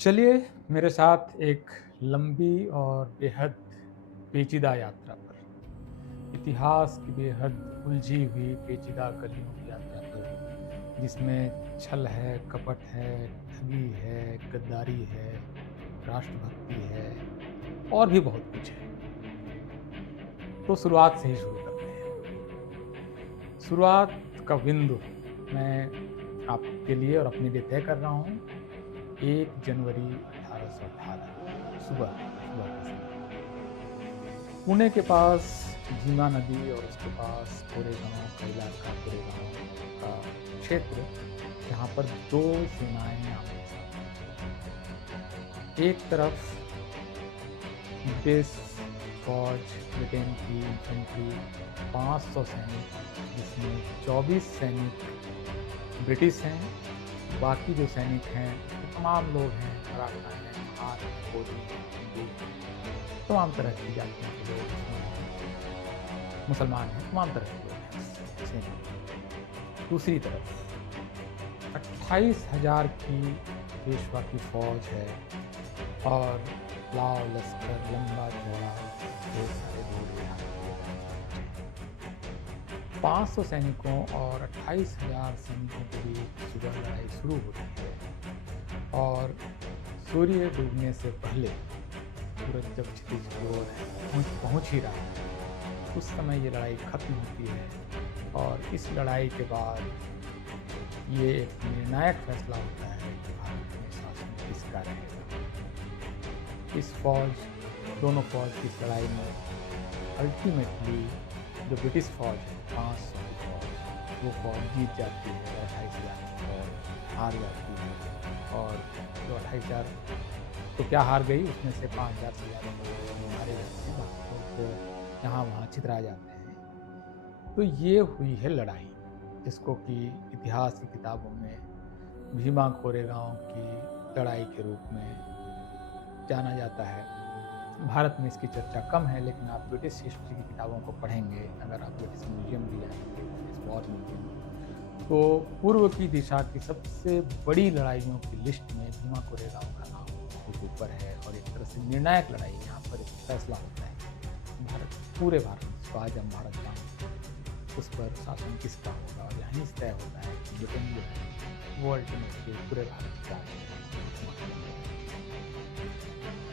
चलिए मेरे साथ एक लंबी और बेहद पेचीदा यात्रा पर, इतिहास की बेहद उलझी हुई पेचीदा गलियों की यात्रा पर, जिसमें छल है, कपट है, ठगी है, गद्दारी है, राष्ट्रभक्ति है और भी बहुत कुछ है। तो शुरुआत से ही शुरू करते हैं। शुरुआत का बिंदु मैं आपके लिए और अपने लिए तय कर रहा हूँ 1 जनवरी 1818 सुबह सुबह के समय। पुणे के पास भीमा नदी और उसके पास कोरेगांव का इलाका, कोरेगांव का क्षेत्र, यहाँ पर 2 सेनाएं आमने सामने। एक तरफ ब्रिटिश फौज, ब्रिटेन की इन्फेंट्री 500 सैनिक, जिसमें 24 सैनिक ब्रिटिश हैं, बाकी जो सैनिक हैं तमाम लोग हैं, मराठा हैं, महार हैं, कोली हैं, हिंदू, तमाम तरह की जातियों के लोग हैं, मुसलमान हैं, तमाम तरह के लोग हैं सैनिक। दूसरी तरफ 28,000 की पेशवा की फौज है और लाव लश्कर लंबा चौड़ा ढेर सारे घोड़े हाथी। 500 सैनिकों और 28,000 सैनिकों के बीच सुबह लड़ाई शुरू होती है और सूर्य डूबने से पहले, सूरज जब क्षितिज की ओर पहुंच ही रहा है, उस समय ये लड़ाई खत्म होती है और इस लड़ाई के बाद ये एक निर्णायक फैसला होता है कि भारत में शासन किसका रहेगा। इस दोनों फौज की इस लड़ाई में अल्टीमेटली जो ब्रिटिश फौज है, 500 की फौज, वो फौज जीत जाती है, 28,000 की फौज हार जाती है और जो 28,000 तो क्या हार गई, उसमें से 5,000 से ज़्यादा लोग मारे जाते हैं, बाकी लोग तो यहाँ वहाँ छितरा जाते हैं। तो ये हुई है लड़ाई, जिसको कि इतिहास की किताबों में भीमा कोरेगांव की लड़ाई के रूप में जाना जाता है। भारत में इसकी चर्चा कम है, लेकिन आप ब्रिटिश हिस्ट्री की किताबों को पढ़ेंगे, अगर आप ब्रिटिश म्यूजियम भी जाएंगे, ब्रिटिश वॉर म्यूजियम, तो पूर्व की दिशा की सबसे बड़ी लड़ाइयों की लिस्ट में भीमा कोरेगांव का नाम बहुत ऊपर है और एक तरह से निर्णायक लड़ाई, यहाँ पर एक फैसला होता है पूरे भारत को, आज हम भारत का उस पर शासन किसका होगा और यहीं से तय होता है कि ब्रिटेन जो है वो अल्टीमेटली पूरे भारत का।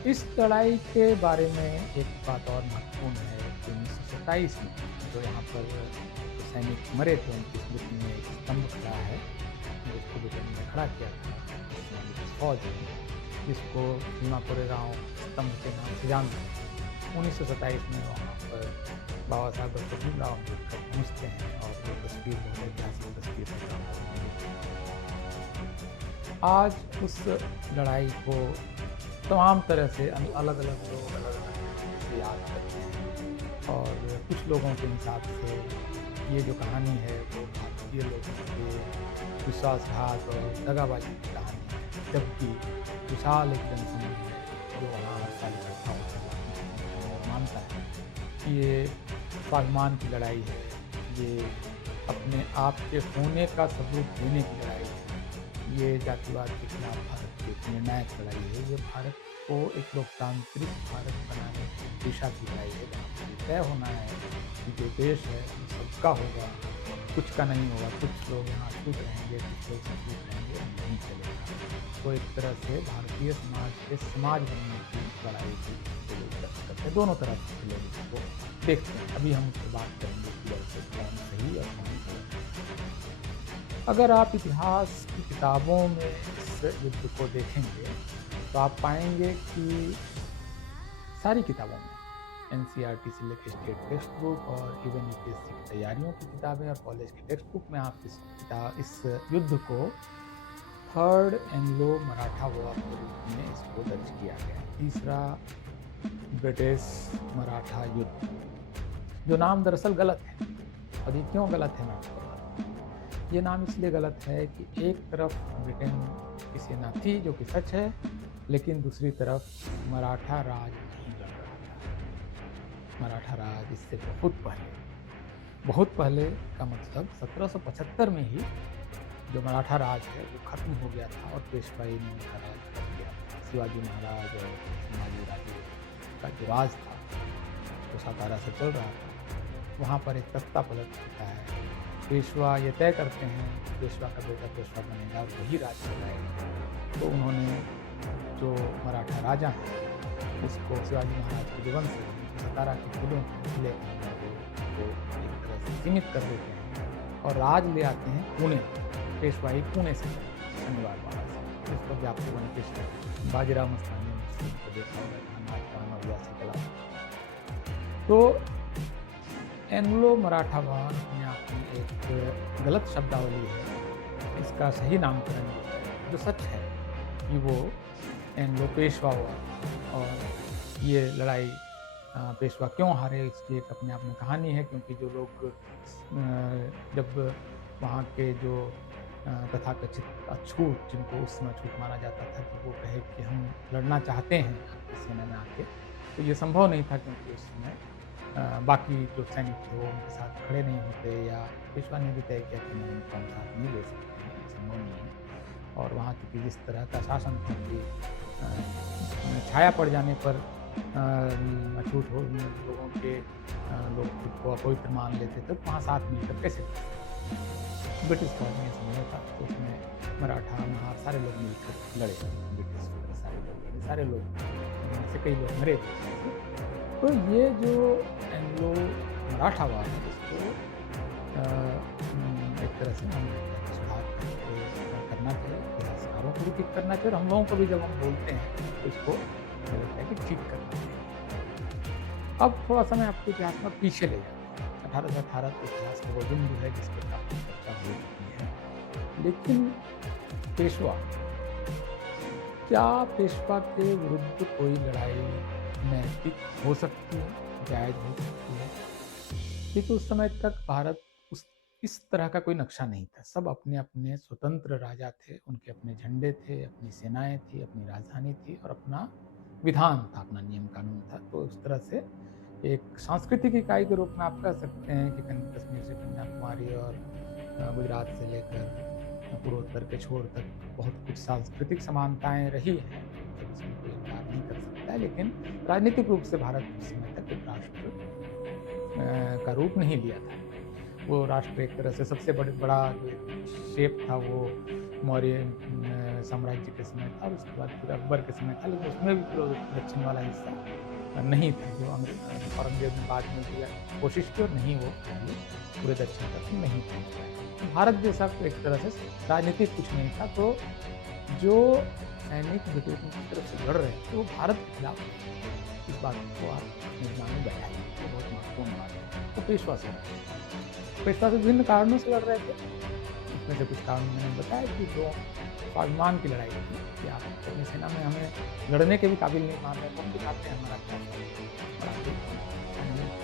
इस लड़ाई के बारे में एक बात और महत्वपूर्ण है कि 1927 में जो यहाँ पर सैनिक मरे थे, उनकी स्मृति में एक स्तंभ खड़ा है जिसको ब्रिटेन ने खड़ा किया था फौज ने, जिसको भीमा कोरेगांव स्तंभ के नाम से जानते हैं। 1927 में वहाँ पर बाबा साहब डॉक्टर भीमराव अम्बेडकर पहुँचते हैं और वो तस्वीर बहुत ऐतिहासिक तस्वीर है। आज उस लड़ाई को तमाम तरह से अलग अलग लोग अलग अलग से याद करते हैं और कुछ लोगों के हिसाब से ये जो कहानी है वो भारतीय लोगों के विश्वासघात और दगाबाजी की कहानी है, जबकि विशाल एक जनसमूह है जो वहाँ हर साल इकट्ठा होता है और मानता है कि ये स्वाभिमान की लड़ाई है, ये अपने आप के होने का सबूत देने की लड़ाई है, ये जातिवाद के खिलाफ भारत की एक निर्णायक लड़ाई है, ये भारत को एक लोकतांत्रिक भारत बनाने की दिशा की लड़ाई है, जहाँ पर तय होना है कि जो देश है वो सबका होगा, कुछ का नहीं होगा, कुछ लोग यहाँ छूट रहेंगे, कुछ लोग छूट रहेंगे, नहीं चलेगा। तो एक तरह से भारतीय समाज के समाज बनने की लड़ाई की लोग करते हैं, दोनों तरफ के लोग इसको देखते हैं। अभी हम उससे बात करेंगे कि वैसे कौन सही और कौन गलत। अगर आप इतिहास की किताबों में इस युद्ध को देखेंगे तो आप पाएंगे कि सारी किताबों में NCERT से लेकर स्टेट टेक्स्ट बुक और इवन UPSC की तैयारियों की किताबें और कॉलेज की टेक्स्ट बुक में आप इस युद्ध को थर्ड एंग्लो मराठा वॉर के रूप में इसको दर्ज किया गया। तीसरा ब्रिटिश मराठा युद्ध, जो नाम दरअसल गलत है। और ये क्यों गलत है मैं आपको बताता हूँ। ये नाम इसलिए गलत है कि एक तरफ ब्रिटेन की सेना थी, जो कि सच है, लेकिन दूसरी तरफ मराठा राज नहीं लड़ रहा था। मराठा राज इससे बहुत पहले का मतलब 1775 में ही जो मराठा राज है वो खत्म हो गया था और पेशवाई ने उनका राज कर दिया था। शिवाजी महाराज और संभाजी राजे का जो राज था, जो सातारा से चल रहा था, वहाँ पर एक तख्ता पलट होता है। पेशवा ये तय करते हैं पेशवा का बेटा पेशवा बनेगा और वही राज चलाएगा। तो उन्होंने जो मराठा राजा हैं उसको शिवाजी महाराज के जो वंश है सातारा के किले को एक तरह से सीमित कर देते हैं और राज ले आते हैं पुणे। पेशवाई पुणे से शनिवार बाबा से, जिस पर व्याप्ति बन पेशवा बाजीराव मस्तानी ने उसको देखा होगा कला। तो एंग्लो मराठावान अपने आप में एक गलत शब्दावली है, इसका सही नामकरण जो सच है कि वो एंग्लो पेशवा हुआ और ये लड़ाई पेशवा क्यों हारे इसकी एक अपने आप में कहानी है। क्योंकि जो लोग जब वहाँ के जो तथाकथित अछूत, जिनको उस समय अछूत माना जाता था, कि वो कहे कि हम लड़ना चाहते हैं आपकी सेना में आके, तो ये संभव नहीं था क्योंकि उस समय बाकी जो सैनिक थे वो उनके साथ खड़े नहीं होते, या पेशवा ने भी तय किया कि नहीं उनका हम साथ नहीं ले सकते हैं, संभव नहीं है। और वहाँ चूँकि जिस तरह का शासन था कि छाया पड़ जाने पर अछूत हो लोगों के लोग खुद को अपवित्र मान लेते, तो वहाँ साथ मिलकर कैसे ब्रिटिश फौज में समय था, तो उसमें मराठा महार सारे लोग मिलकर लड़े, ब्रिटिश सारे लोग लड़े, सारे लोग से कई लोग मरे थे। तो ये जो एंग्लो मराठावाद है इसको एक तरह से हम सुधार करना चाहिए, इतिहासकारों को भी ठीक करना चाहिए, और हम लोगों को भी जब हम बोलते हैं तो इसको लगता है कि ठीक करना चाहिए। अब थोड़ा सा मैं आपको इतिहास में पीछे ले जाऊँ, 1818 के इतिहास का वो बिंदु है जिस पर काफ़ी चर्चा हो चुकी है। लेकिन पेशवा, क्या पेशवा के विरुद्ध कोई लड़ाई नैतिक हो सकती है, जायज़ हो सकती है? क्योंकि उस समय तक भारत इस तरह का कोई नक्शा नहीं था। सब अपने अपने स्वतंत्र राजा थे, उनके अपने झंडे थे, अपनी सेनाएं थी, अपनी राजधानी थी और अपना विधान था, अपना नियम कानून था। तो उस तरह से एक सांस्कृतिक इकाई के रूप में आप कह सकते हैं कि कश्मीर से कन्याकुमारी और गुजरात से लेकर पूर्वोत्तर के छोर तक बहुत कुछ सांस्कृतिक समानताएं रही हैं, तो इसमें कोई इनकार नहीं कर सकता है। लेकिन राजनीतिक रूप से भारत उस समय तक एक राष्ट्र का रूप नहीं लिया था। वो राष्ट्र एक तरह से सबसे बड़ा जो शेप था वो मौर्य साम्राज्य के समय था, और उसके बाद फिर अकबर के समय था, लेकिन उसमें भी पूरा दक्षिण वाला हिस्सा नहीं था, जो औरंगजेब ने बाद में किया कोशिश की, और नहीं वो पूरे दक्षिण तक नहीं पहुँच। भारत जैसा तो एक तरह से राजनीतिक कुछ नहीं था, तो जो सैनिक ब्रिटिशों की तरफ से लड़ रहे थे वो भारत के खिलाफ, इस बात को आप अपने दिमाग में बैठाइए, तो बहुत महत्वपूर्ण बात है। तो पेशवा से विभिन्न कारणों से लड़ रहे थे। इसमें से कुछ कारण मैंने बताया कि जो स्वाभिमान की लड़ाई थी कि आप अपनी सेना में हमें लड़ने के भी काबिल नहीं मान रहे, हम दिखाते हैं हमारा क्या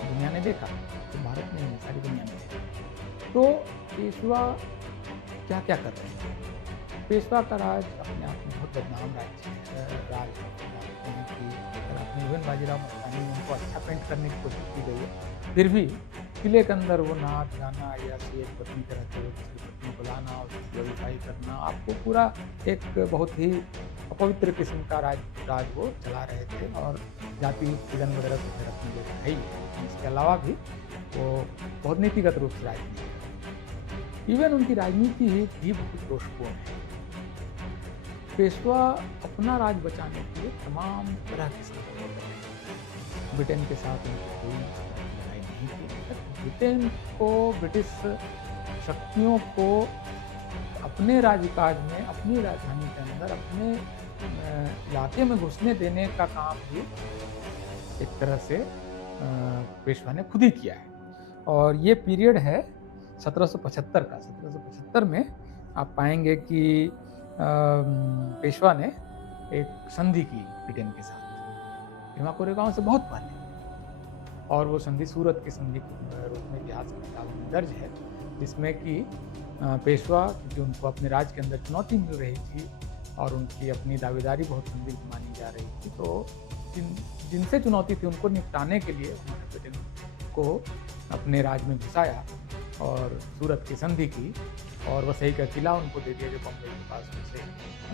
दुनिया ने देखा, तो भारत ने नहीं, सारी दुनिया ने देखा। तो पेशवा क्या क्या कर रहे हैं? पेशवा का राज अपने आप में बहुत बदनाम राज है कि अपने इवन बाजीराव मस्तानी ने उनको अच्छा पेंट करने की कोशिश की गई है, फिर भी किले के अंदर वो नाच गाना या एक पत्नी के रहते हुए दूसरी पत्नी को लाना और ग्लोरीफाई करना, आपको पूरा एक बहुत ही अपवित्र किस्म का राज वो चला रहे थे, और जाति पूजन वगैरह तो फिर अपनी जगह है ही। इसके अलावा भी वो बहुत नीतिगत रूप से राजनीति करते, इवन उनकी राजनीति ही बहुत दोषपूर्ण है। पेशवा अपना राज बचाने के लिए तमाम तरह की समस्याएं कर रहे हैं। ब्रिटेन के साथ उनकी कोई लड़ाई नहीं थी। ब्रिटेन को, ब्रिटिश शक्तियों को अपने राज्यकाज में, अपनी राजधानी के अंदर, अपने इलाके में घुसने देने का काम भी एक तरह से पेशवा ने खुद ही किया है। और ये पीरियड है 1775 का। 1775 में आप पाएंगे कि पेशवा ने एक संधि की ब्रिटेन के साथ, भीमा कोरेगांव से बहुत पहले, और वो संधि सूरत की संधि के रूप में इतिहास की किताबों में दर्ज है, जिसमें कि पेशवा, क्योंकि उनको अपने राज्य के अंदर चुनौती मिल रही थी और उनकी अपनी दावेदारी बहुत संदिग्ध मानी जा रही थी, तो जिनसे चुनौती थी उनको निपटाने के लिए उन्होंने ब्रिटेन को अपने राज्य में घुसाया और सूरत की संधि की, और वसई का किला उनको दे दिया जो बम्बई के पास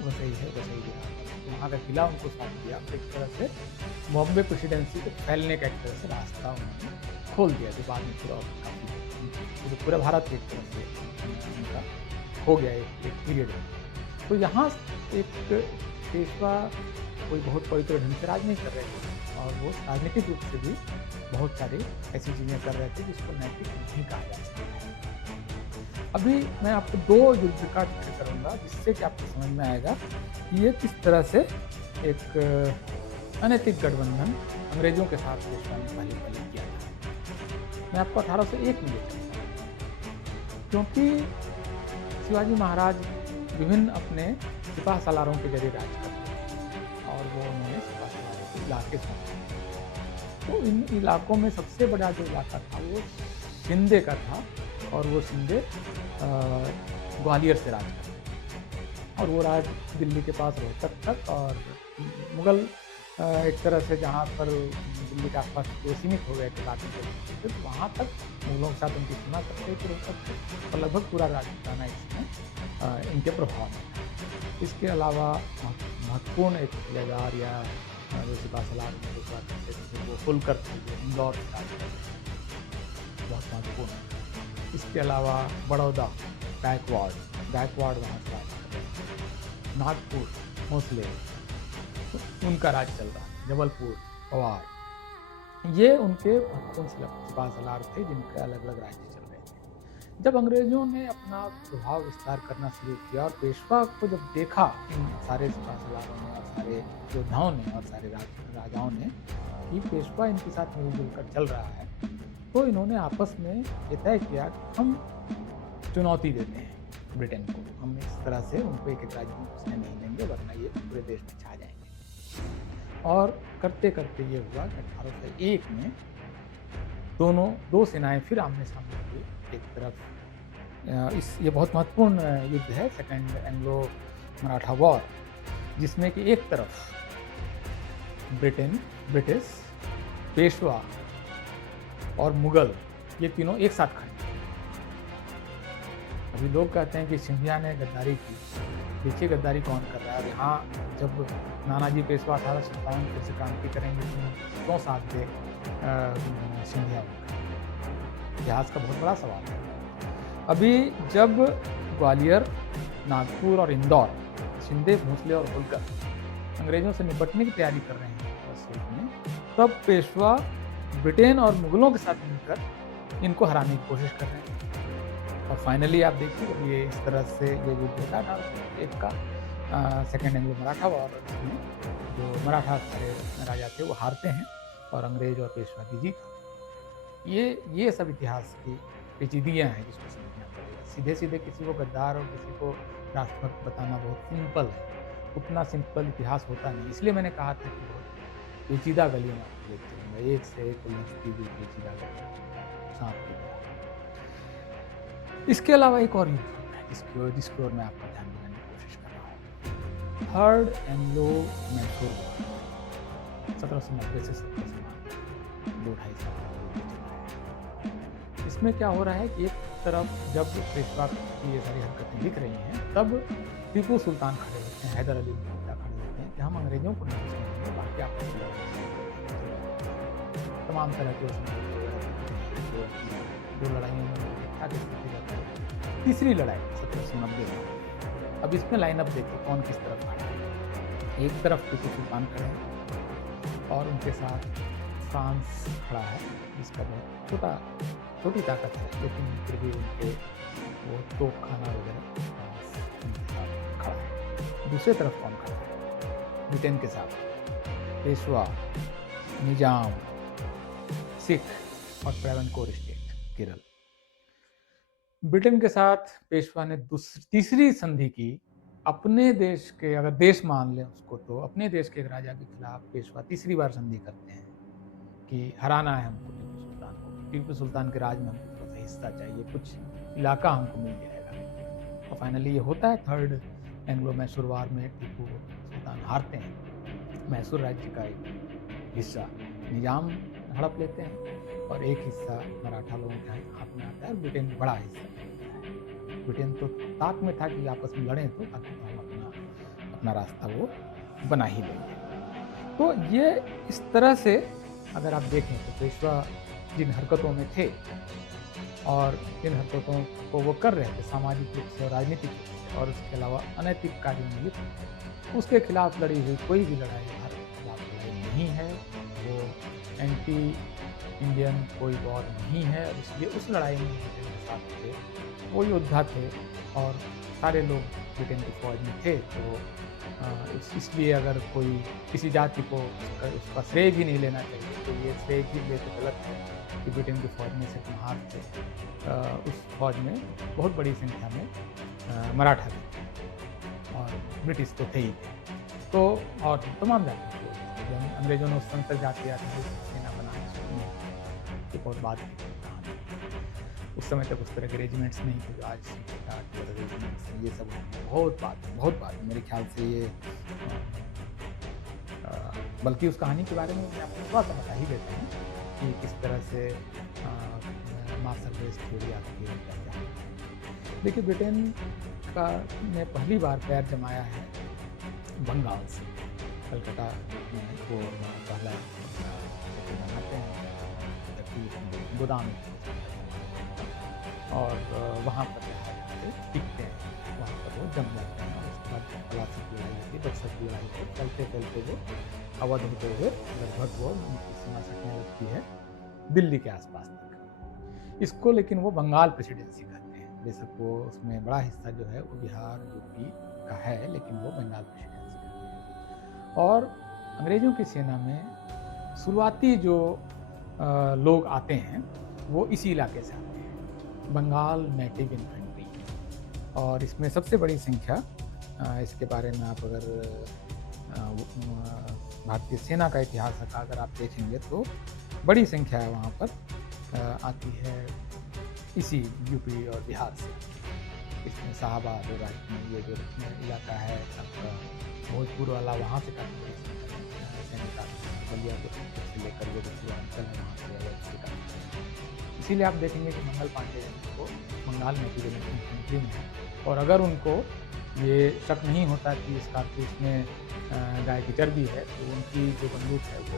वसई है, वसई वहाँ का किला उनको सौंप दिया। तो एक तरह से बॉम्बे प्रेसिडेंसी को फैलने का एक तरह से रास्ता उन्होंने खोल दिया, जो बाद में फिर और काफ़ी पूरे भारत एक तरह से उनका हो गया एक पीरियड में। तो यहाँ एक पेशवा कोई बहुत पवित्र ढंग से राज नहीं कर रहे थे, और वो राजनीतिक रूप से भी बहुत सारी ऐसी चीज़ें कर रहे थे जिसको नैतिक नहीं कहा जा सकता। अभी मैं आपको 2 युद्ध का जिक्र करूँगा, जिससे कि आपको समझ में आएगा कि ये किस तरह से एक अनैतिक गठबंधन अंग्रेजों के साथ पेशवा ने पहले किया था। मैं आपको 1801 में ले चलता हूँ, क्योंकि शिवाजी महाराज विभिन्न अपने सिपाह सालारों के जरिए राज करते हैं, और वो उन्होंने सिपाह सालारों के इलाके सौंपे। तो इन इलाकों में सबसे बड़ा जो इलाका था वो शिंदे का था, और वो शिंदे ग्वालियर से राज करते थे, और वो राज दिल्ली के पास रोहतक तक, और मुगल एक तरह से जहाँ पर दिल्ली के आसपास जो सीमित हो गए थे बाकी तो वहाँ तक मुगलों के साथ उनकी सीमा करते थे रोहतक तक, और लगभग पूरा राजपूताना इसमें इनके प्रभाव में था। इसके अलावा महत्वपूर्ण एक किलेदार या जो सिपाह सलार करते थे वो होलकर थे, जो इंदौर से राज करते थे, बहुत महत्वपूर्ण है। इसके अलावा बड़ौदा, गायकवाड़ वहाँ से राज करते थे, नागपुर, भोसले, उनका राज चल रहा है, जबलपुर, पवार, ये उनके महत्वपूर्ण सिपाह सलार थे जिनके अलग अलग राज्य चल रहे थे। जब अंग्रेजों ने अपना प्रभाव विस्तार करना शुरू किया और पेशवा को जब देखा इन सारे सिपाह सलारों ने और सारे योद्धाओं ने और सारे राजाओं ने कि पेशवा इनके साथ मिलजुल कर चल रहा है, तो इन्होंने आपस में ये तय किया कि हम चुनौती देते हैं ब्रिटेन को, हम इस तरह से उनको एक राज्य में घुसने नहीं देंगे, वरना ये पूरे देश में छा जाएंगे। और करते करते ये हुआ कि 1801 में दो सेनाएं फिर आमने सामने हुई। एक तरफ ये बहुत महत्वपूर्ण युद्ध है, सेकेंड एंग्लो मराठा वॉर, जिसमें कि एक तरफ ब्रिटिश, पेशवा और मुगल, ये तीनों एक साथ खड़े। अभी लोग कहते हैं कि सिंधिया ने गद्दारी की। देखिए गद्दारी कौन कर रहा है। यहाँ जब नानाजी पेशवा 1857 फिर से क्रांति करेंगे तो क्यों साथ दे सिंधिया को? इतिहास का बहुत बड़ा सवाल है। अभी जब ग्वालियर, नागपुर और इंदौर, शिंदे, भोसले और होलकर अंग्रेजों से निपटने की तैयारी कर रहे हैं में, तब पेशवा ब्रिटेन और मुगलों के साथ मिलकर इनको हराने की कोशिश कर रहे हैं। और फाइनली आप देखिए ये इस तरह से ये युद्ध होता है 1801 का सेकेंड एंग्लो मराठा वॉर, में जो मराठा सारे राजा थे वो हारते हैं और अंग्रेज और पेशवा की जीत। ये सब इतिहास की पेचीदगियाँ हैं जिसको समझना पड़ेगा। सीधे सीधे किसी को गद्दार और किसी को राष्ट्रभक्त बताना बहुत सिंपल है, उतना सिंपल इतिहास होता नहीं। इसलिए मैंने कहा था कि बहुत पेचीदा गलियों में आपको लेके चलूँगा, एक से एक उलझती हुई पेचीदा गलियाँ सांप की तरह। इसके अलावा एक और युद्ध होता है जिसकी ओर मैं आपका ध्यान दिलाने की कोशिश कर रहा हूँ, थर्ड एंग्लो मैसूर वॉर, 1790 से 1792, 2-2.5 साल। इसमें क्या हो रहा है कि एक तरफ जब पेशवा की ये सारी हरकतें दिख रही हैं, तब टीपू सुल्तान खड़े होते हैं, हैदर अली खड़े होते हैं कि हम अंग्रेजों को नहीं सुनेंगे, बाकी आपस में तमाम तरह के दो लड़ाइयों में तीसरी लड़ाई 1790 में। अब इसमें लाइनअप देखिए कौन किस तरफ खड़ा है। एक तरफ टीपू सुल्तान खड़े हैं और उनके साथ फ्रांस खड़ा है, जिसका बहुत छोटी ताकत है, लेकिन फिर भी उनके वो तोपखाना वगैरह खड़ा है। दूसरे तरफ कौन खड़ा है? ब्रिटेन के साथ पेशवा, निजाम, सिख और ट्रैवनकोर स्टेट, केरल। ब्रिटेन के साथ पेशवा ने तीसरी संधि की। अपने देश के, अगर देश मान लें उसको, तो अपने देश के एक राजा के खिलाफ पेशवा तीसरी बार संधि करते हैं कि हराना है हमको टीपू सुल्तान को। टीपू सुल्तान के राज में हमको थोड़ा सा हिस्सा चाहिए, कुछ इलाका हमको मिल जाएगा। और फाइनली ये होता है थर्ड एंग्लो मैसूर वॉर में टीपू सुल्तान हारते हैं। मैसूर राज्य का एक हिस्सा निजाम हड़प लेते हैं और एक हिस्सा मराठा लोगों के हाथ में आता है। ब्रिटेन बड़ा हिस्सा लेता है। ब्रिटेन तो ताक में था कि आपस में लड़ें तो ताकि हम अपना रास्ता वो बना ही लेंगे। तो ये इस तरह से अगर आप देखें तो पेशवा जिन हरकतों में थे और जिन हरकतों को वो कर रहे थे सामाजिक रूप से और राजनीतिक रूप से, और उसके अलावा अनैतिक कार्यों में लिप्त, उसके खिलाफ लड़ी हुई कोई भी लड़ाई भारत के खिलाफ लड़ाई नहीं है। वो एंटी इंडियन कोई वॉर नहीं है, और इसलिए उस लड़ाई में ब्रिटेन के साथ थे, वो योद्धा थे और सारे लोग ब्रिटेन की फौज में थे। तो इसलिए अगर कोई किसी जाति को उसका श्रेय भी नहीं लेना चाहिए, तो ये श्रेय भी लेते गलत है कि ब्रिटेन की फौज में सिर्फ महार थे। उस फौज में बहुत बड़ी संख्या में मराठा थे और ब्रिटिश तो थे ही थे। तो और तमाम जाति को जब अंग्रेजों ने उस संकर जाति सेना बनाना शुरू किया, ये बहुत बाद की कहानी है। उस समय तक उस तरह के रेजिमेंट्स नहीं थे जो आज रेजिमेंट्स हैं, ये सब बहुत बात मेरे ख्याल से ये बल्कि उस कहानी के बारे में मैं आपको थोड़ा सा बता ही देता हूँ कि किस तरह से मार्शल रेस थ्योरी आती है क्या क्या। देखिए, ब्रिटेन का ने पहली बार पैर जमाया है बंगाल से। कलकत्ता में वो पहला बनाते हैं गोदाम, और वहाँ पर टिकते हैं, वहाँ पर वो जम जाते हैं। उसके बाद पलासी की लड़ाई होती है, बक्सर की लड़ाई होती है, चलते चलते वो अवध होते हुए लगभग वो उनकी सीमा सटने लगती है दिल्ली के आसपास तक। इसको लेकिन वो बंगाल प्रेसिडेंसी कहते हैं। बेशक वो उसमें बड़ा हिस्सा जो है वो बिहार यूपी का है, लेकिन वो बंगाल प्रेसिडेंसी कहते हैं। और अंग्रेज़ों की सेना में शुरुआती जो लोग आते हैं वो इसी इलाके से आते हैं, बंगाल नेटिव इन्फेंट्री। और इसमें सबसे बड़ी संख्या, इसके बारे में आप अगर भारतीय सेना का इतिहास का अगर आप देखेंगे तो बड़ी संख्या है वहाँ पर आती है इसी यूपी और बिहार से। इसमें शाहबाद और ये जो इलाका है आपका भोजपुर वाला, वहाँ से काफ़ी सैनिक आते हैं, बलिया से लेकर जो पूर्वांचल है वहाँ से। इसीलिए आप देखेंगे कि मंगल पांडे को बंगाल में इन्फेंट्री में है, और अगर उनको ये शक नहीं होता कि इस कारतूस में गाय की चर्बी है, तो उनकी जो बंदूक है वो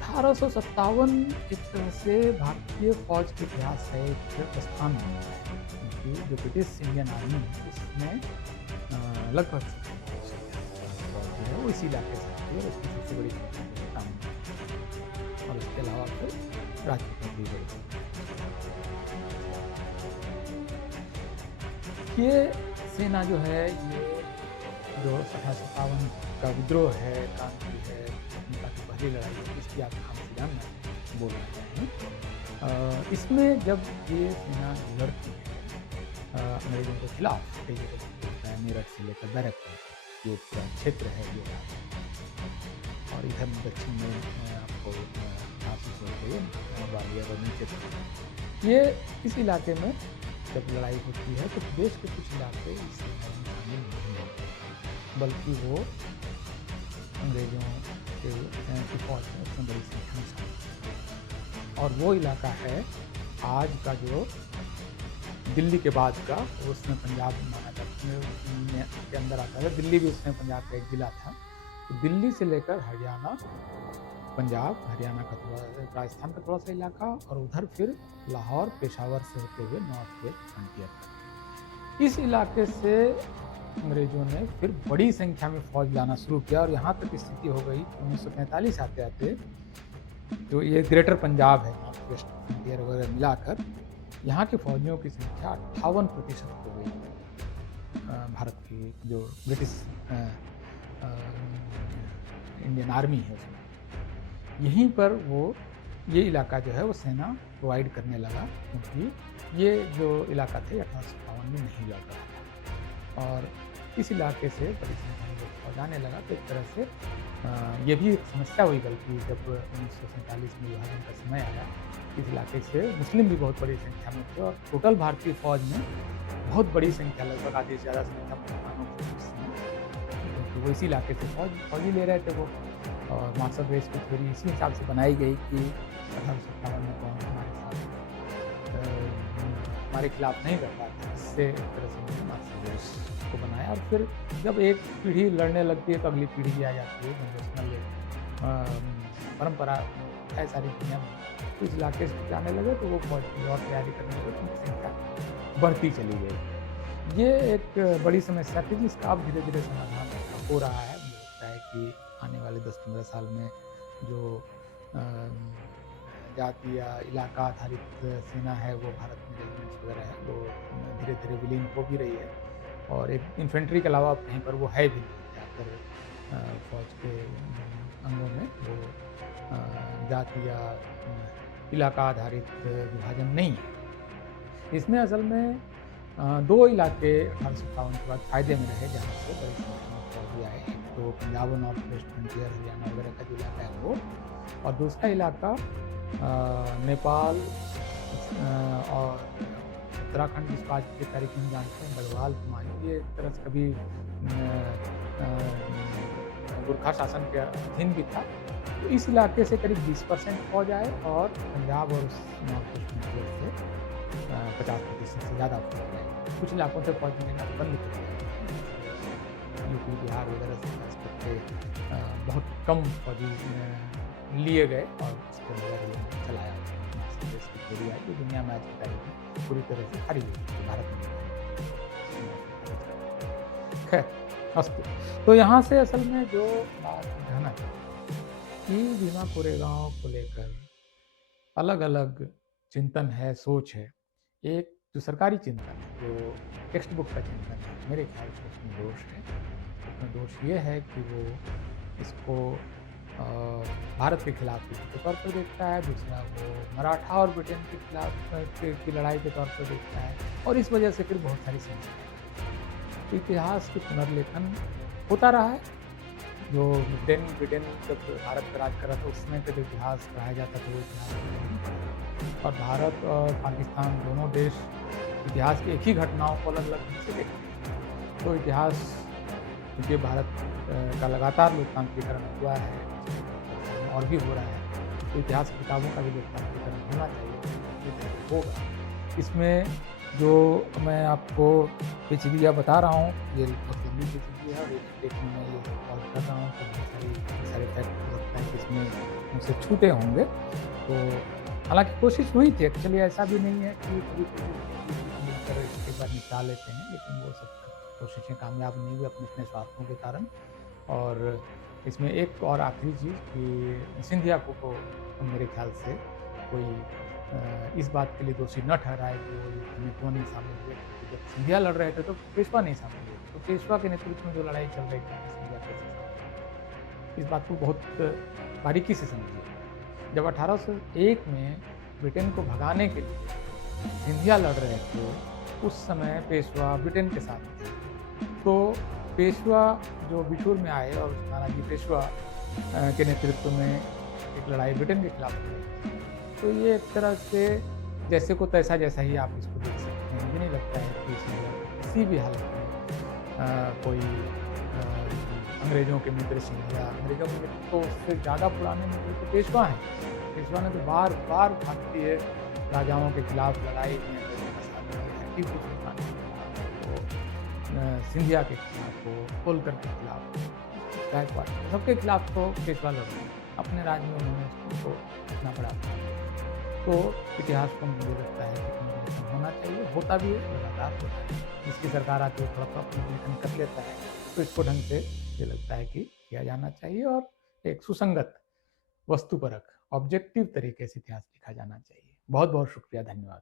1857 एक तरह से भारतीय फौज के इतिहास का एक स्थान बना है, क्योंकि जो ब्रिटिश इंडियन आर्मी है उसमें लगभग जो है वो इसी इलाके से आती है, और उसकी सबसे बड़ी काम, और इसके अलावा फिर राजपूतों की बड़ी। ये सेना जो है, ये जो 1857 का विद्रोह है, क्रांति है, उनका की पहली लड़ाई है, इसकी आप हम से जानना बोलना चाहें। इसमें जब ये सेना लड़ती है अंग्रेजों के खिलाफ, मेरठ से लेकर बैरकपुर ये पूरा क्षेत्र है ये, और इधर दक्षिण में आपको झांसी से ग्वालियर और नीचे ये इस इलाके में जब लड़ाई होती है तो देश के कुछ इलाके इस शामिल नहीं होते, बल्कि वो अंग्रेजों की फौज में उसमें बड़ी संख्या में शामिल। और वो इलाका है आज का जो दिल्ली के बाद का, उसमें पंजाब माना जाता के अंदर आता है। दिल्ली भी उसमें पंजाब का एक जिला था। तो दिल्ली से लेकर हरियाणा, पंजाब, हरियाणा का थोड़ा, राजस्थान का थोड़ा सा इलाका, और उधर फिर लाहौर, पेशावर से होते हुए नॉर्थ वेस्ट फ्रंटियर तक। इस इलाके से अंग्रेजों ने फिर बड़ी संख्या में फौज लाना शुरू किया, और यहाँ तक स्थिति हो गई 1945 आते आते जो ये ग्रेटर पंजाब है, नॉर्थ वेस्ट फ्रंटियर वगैरह मिलाकर, यहाँ के फौजियों की संख्या 58% हो गई। भारत की जो ब्रिटिश इंडियन आर्मी है उसमें, यहीं पर वो ये इलाका जो है वो सेना प्रोवाइड करने लगा, क्योंकि ये जो इलाका थे 1857 में नहीं लड़ रहा था, और इस इलाके से बड़ी संख्या में लोग फौज आने लगा। तो एक तरह से ये भी एक समस्या हुई, बल्कि जब 1947 में विभाजन का समय आया, इस इलाके से मुस्लिम भी बहुत बड़ी संख्या में थे, और टोटल भारतीय फौज में बहुत बड़ी संख्या, लगभग आधी से ज़्यादा संख्या मुसलमानों थे, तो वो इसी इलाके से फौजी ले रहे थे वो। और मार्शल रेस की थ्योरी इसी हिसाब से बनाई गई कि 1857 में कौन हमारे खिलाफ नहीं लड़ रहा था, इससे एक तरह से मार्शल रेस उसको बनाया, और फिर जब एक पीढ़ी लड़ने लगती है तो अगली पीढ़ी भी आ जाती है। जनरेशनल परंपरा है सारी दुनिया में। तो इस इलाके से जाने लगे तो वो फौज की और तैयारी करने लगे, तो उनकी संख्या बढ़ती चली गई। ये एक बड़ी समस्या थी जिसका अब धीरे-धीरे समाधान हो रहा है। मुझे लगता है कि आने वाले 10-15 साल में जो जाति या इलाका आधारित सेना है, वो भारत में रेजिमेंट्स वगैरह है, वो धीरे-धीरे विलीन हो भी रही है, और एक इन्फेंट्री के अलावा अब कहीं पर वो है भी नहीं। ज़्यादातर फौज के अंगों में वो जाति या इलाका आधारित विभाजन नहीं है। इसमें असल में 2 इलाके 1857 के बाद फ़ायदे में रहे, जहाँ से बड़ी संख्या में फौजी आए। एक तो पंजाब और नॉर्थ वेस्ट फ्रंटियर हरियाणा वगैरह का जो इलाका है वो, और दूसरा इलाका नेपाल और उत्तराखंड, जिस बात की तारीख हम जानते हैं, गढ़वाल, कुमायूं, ये एक तरह से कभी गोरखा शासन के अधीन भी था। तो इस इलाके से करीब 20% फौज आए, और पंजाब और नॉर्थ वेस्ट फ्रंटियर से 50% से ज़्यादा फौज आए। कुछ इलाकों से फौज लेना बंद कर दिया, यूपी, बिहार वगैरह से खास करके बहुत कम फौजी लिए गए, और उसके बगैर चलाया देश की पूरी आई, दुनिया में आज की तारीख में पूरी तरह से हारी हुई थी भारत में। खैर, अस्तु। तो यहाँ से असल में जो बात कहना चाहती कि भीमा कोरेगांव को लेकर अलग-अलग चिंतन है, सोच है। एक जो सरकारी चिंतन है, जो टेक्स्ट बुक का चिंतन है, मेरे ख्याल से उसमें दोष है। उसमें दोष ये है कि वो इसको भारत के खिलाफ के तौर पर देखता है, दूसरा वो मराठा और ब्रिटेन के खिलाफ की लड़ाई के तौर पर देखता है, और इस वजह से फिर बहुत सारी समस्याएं। इतिहास के पुनर्लेखन होता रहा है। जो ब्रिटेन जब भारत पर राज कर रहा था, उस समय का जो इतिहास पढ़ाया जाता था वो इतिहास नहीं, और भारत और पाकिस्तान दोनों देश इतिहास की एक ही घटनाओं को अलग अलग ढंग से देखते हैं। तो इतिहास, क्योंकि भारत का लगातार लोकतांत्रिकरण हुआ है और भी हो रहा है, तो इतिहास की किताबों का भी लोकतांत्रिकरण होना चाहिए, होगा। इसमें जो मैं आपको पेचीदगियाँ बता रहा हूँ, ये बहुत लंबी पेचीदगी है, और एक देखने में ये कॉल कर रहा हूँ तो बहुत सारे फैक्ट लगता है कि इसमें मुझसे छूटे होंगे। तो हालांकि कोशिश हुई थी, एक्चुअली ऐसा भी नहीं है कि कभी मिलकर एक बार निपटा लेते हैं, लेकिन वो सब कोशिशें कामयाब नहीं हुई अपने अपने स्वार्थों के कारण। और इसमें एक और आखिरी चीज़ कि सिंधिया को मेरे ख्याल से कोई इस बात के लिए दोषी न ठहराए कि वो युद्ध में क्यों नहीं शामिल हुए। जब सिंधिया लड़ रहे थे तो पेशवा नहीं शामिल हुए, तो पेशवा के नेतृत्व में जो लड़ाई चल रही थी, सिंधिया कैसे शामिल हुए? इस बात को बहुत बारीकी से समझिए। जब 1801 में ब्रिटेन को भगाने के लिए सिंधिया लड़ रहे थे, उस समय पेशवा ब्रिटेन के साथ थे। तो पेशवा जो बिठूर में आए और नानाजी पेशवा के नेतृत्व में एक लड़ाई ब्रिटेन के खिलाफ हुई, तो ये एक तरह से जैसे को तैसा जैसा ही आप इसको देख सकते हैं। मुझे नहीं लगता है कि इसमें किसी भी हालत में कोई अंग्रेज़ों के मित्र सिंधिया, अंग्रेज़ों के मित्र तो उससे ज़्यादा पुराने मित्र तो पेशवा हैं। पेशवा ने तो बार बार भारतीय राजाओं के खिलाफ लड़ाई में टीपू सुल्तान के खिलाफ, सिंधिया के खिलाफ हो, होलकर के खिलाफ, गायकवाड़, सबके खिलाफ तो पेशवा लड़े। अपने राज्य में उन्होंने उसको इतना बड़ा, तो इतिहास को मुझे लगता है कि पुनर्लेखन होना चाहिए, होता भी है, लगातार होता है। जिसकी सरकार आती है थोड़ा सा पुनर्लेखन कर लेता है, तो इसको ढंग से मुझे लगता है कि किया जाना चाहिए, और एक सुसंगत, वस्तुपरक, ऑब्जेक्टिव तरीके से इतिहास लिखा जाना चाहिए। बहुत बहुत शुक्रिया, धन्यवाद।